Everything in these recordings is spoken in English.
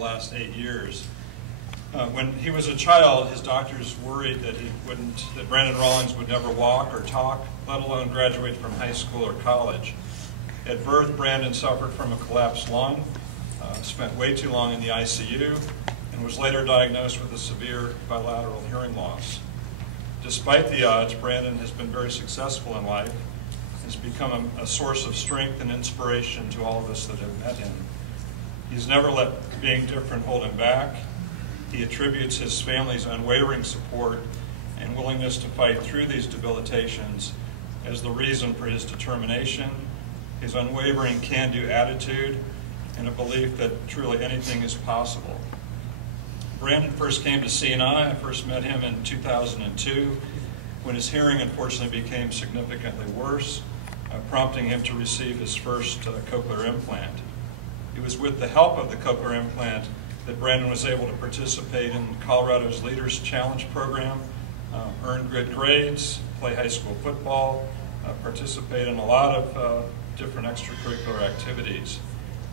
last 8 years. When he was a child, his doctors worried that that Brandon Rawlings would never walk or talk, let alone graduate from high school or college. At birth, Brandon suffered from a collapsed lung, spent way too long in the ICU, and was later diagnosed with a severe bilateral hearing loss. Despite the odds, Brandon has been very successful in life. He's become a source of strength and inspiration to all of us that have met him. He's never let being different hold him back. He attributes his family's unwavering support and willingness to fight through these debilitations as the reason for his determination, his unwavering can-do attitude, and a belief that truly anything is possible. Brandon first came to CNI. I first met him in 2002 when his hearing unfortunately became significantly worse, prompting him to receive his first cochlear implant. It was with the help of the cochlear implant that Brandon was able to participate in Colorado's Leaders Challenge program, earn good grades, play high school football, participate in a lot of different extracurricular activities.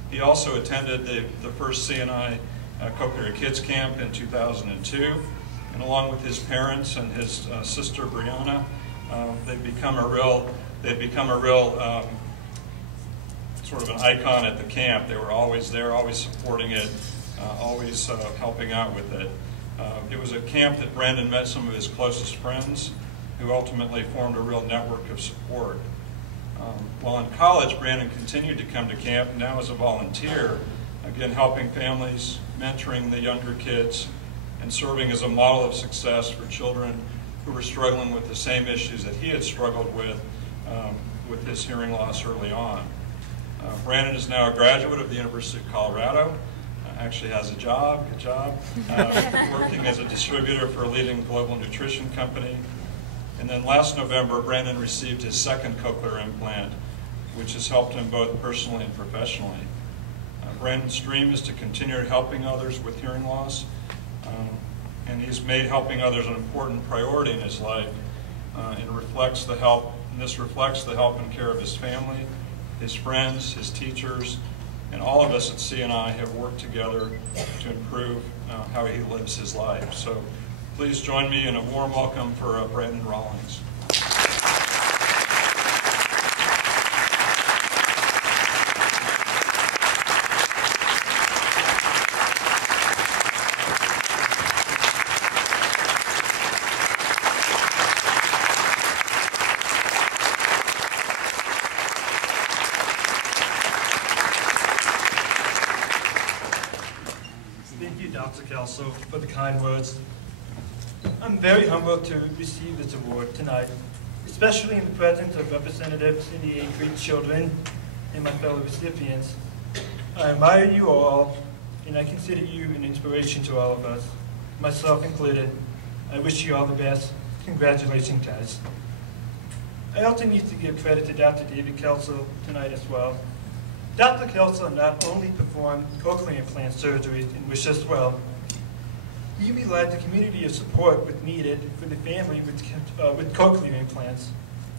He also attended the first CNI Cochlear Kids Camp in 2002, and along with his parents and his sister Brianna, they've become a real sort of an icon at the camp. They were always there, always supporting it, always helping out with it. It was a camp that Brandon met some of his closest friends, who ultimately formed a real network of support. While in college, Brandon continued to come to camp, now as a volunteer, again helping families, mentoring the younger kids, and serving as a model of success for children who were struggling with the same issues that he had struggled with his hearing loss early on. Brandon is now a graduate of the University of Colorado, actually has a job, good job, working as a distributor for a leading global nutrition company. And then last November, Brandon received his second cochlear implant, which has helped him both personally and professionally. Brandon's dream is to continue helping others with hearing loss, and he's made helping others an important priority in his life, and this reflects the help and care of his family, his friends, his teachers, and all of us at CNI have worked together to improve how he lives his life. So please join me in a warm welcome for Brandon Rawlings. Also for the kind words. I'm very humbled to receive this award tonight, especially in the presence of Representative Cindy A. Creek children and my fellow recipients. I admire you all, and I consider you an inspiration to all of us, myself included. I wish you all the best. Congratulations, guys. I also need to give credit to Dr. David Kelso tonight as well. Dr. Kelso not only performed cochlear implant surgeries and wished us well, he relied the community of support was needed for the family with cochlear implants.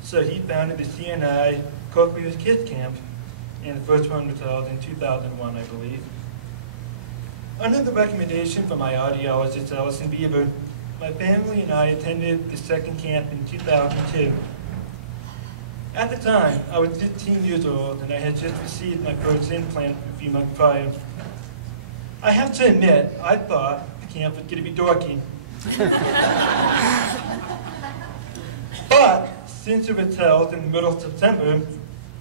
So he founded the CNI Cochlear Kids Camp, and the first one was held in 2001, I believe. Under the recommendation from my audiologist, Allison Beaver, my family and I attended the second camp in 2002. At the time, I was 15 years old, and I had just received my first implant a few months prior. I have to admit, I thought camp was going to be dorky. But since it was held in the middle of September,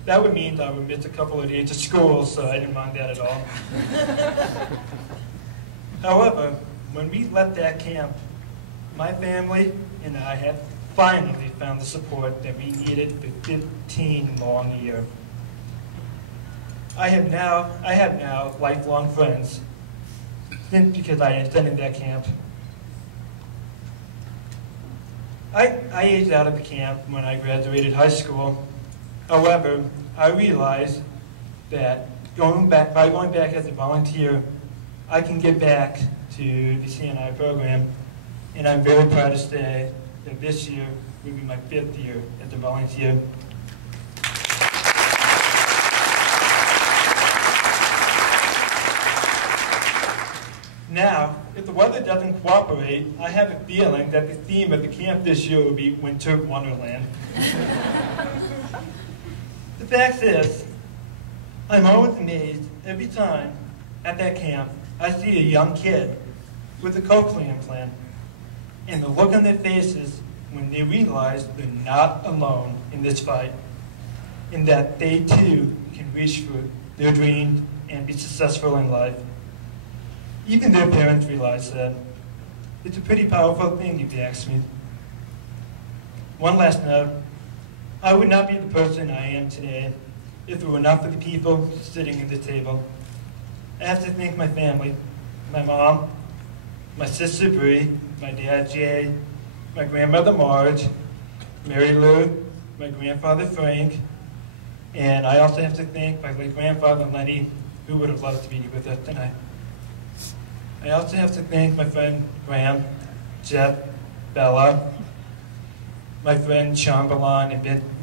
that would mean that I would miss a couple of days of school, so I didn't mind that at all. However, when we left that camp, my family and I had finally found the support that we needed for 15 long years. I have now lifelong friends, because I attended that camp. I aged out of the camp when I graduated high school. However, I realized that by going back as a volunteer, I can get back to the CNI program, and I'm very proud to say that this year will be my 5th year as a volunteer. Now, if the weather doesn't cooperate, I have a feeling that the theme of the camp this year will be Winter Wonderland. The fact is, I'm always amazed every time at that camp I see a young kid with a cochlear implant, and the look on their faces when they realize they're not alone in this fight, and that they too can reach for their dreams and be successful in life. Even their parents realize that. It's a pretty powerful thing, if you ask me. One last note. I would not be the person I am today if it were not for the people sitting at the table. I have to thank my family, my mom, my sister Bree, my dad Jay, my grandmother Marge, Mary Lou, my grandfather Frank, and I also have to thank my late grandfather Lenny, who would have loved to be with us tonight. I also have to thank my friend Graham, Jeff, Bella, my friend Sean Balan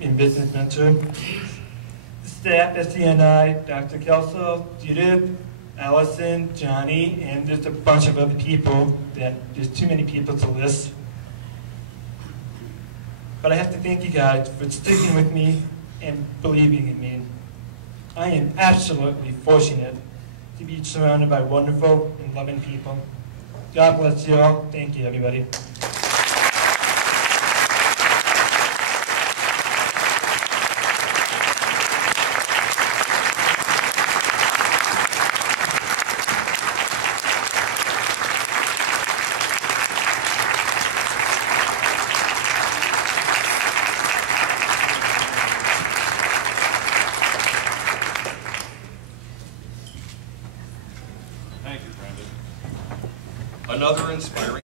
and business mentor, the staff at CNI, Dr. Kelso, Judith, Allison, Johnny, and there's a bunch of other people that there's too many people to list. But I have to thank you guys for sticking with me and believing in me. I am absolutely fortunate to be surrounded by wonderful and loving people. God bless you all. Thank you, everybody. Thank you, Brandon. Another inspiring